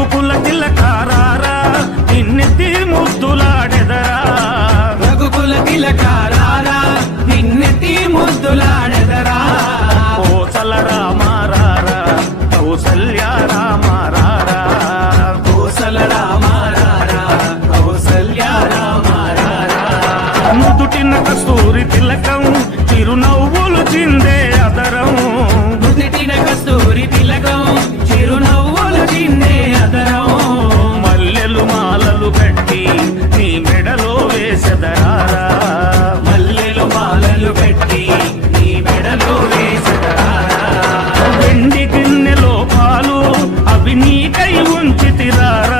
రఘుకుల తిలకారారా నిన్నెత్తి ముద్దులాడెదరా రఘుకుల తిలకారారా నిన్నెత్తి ముద్దులాడెదరా కోసల రామారారా కౌసల్య రామారారా కోసల రామారారా కౌసల్య రామారారా నుదుటిన కస్తూరి తిలకం చిరునవ్వులు చిందే అదరం నుదిటిన కస్తూరి తిలకం చిరునవ్వులు చిందే అదరం మల్లెలు మాలలు కట్టి నీ మెడలో వేసెదరారా మల్లెలు మాలలు పెట్టి నీ మెడలో వేసెదరారా వెండి గిన్నెలో పాలు అవి నీకై ఉంచి తిరారా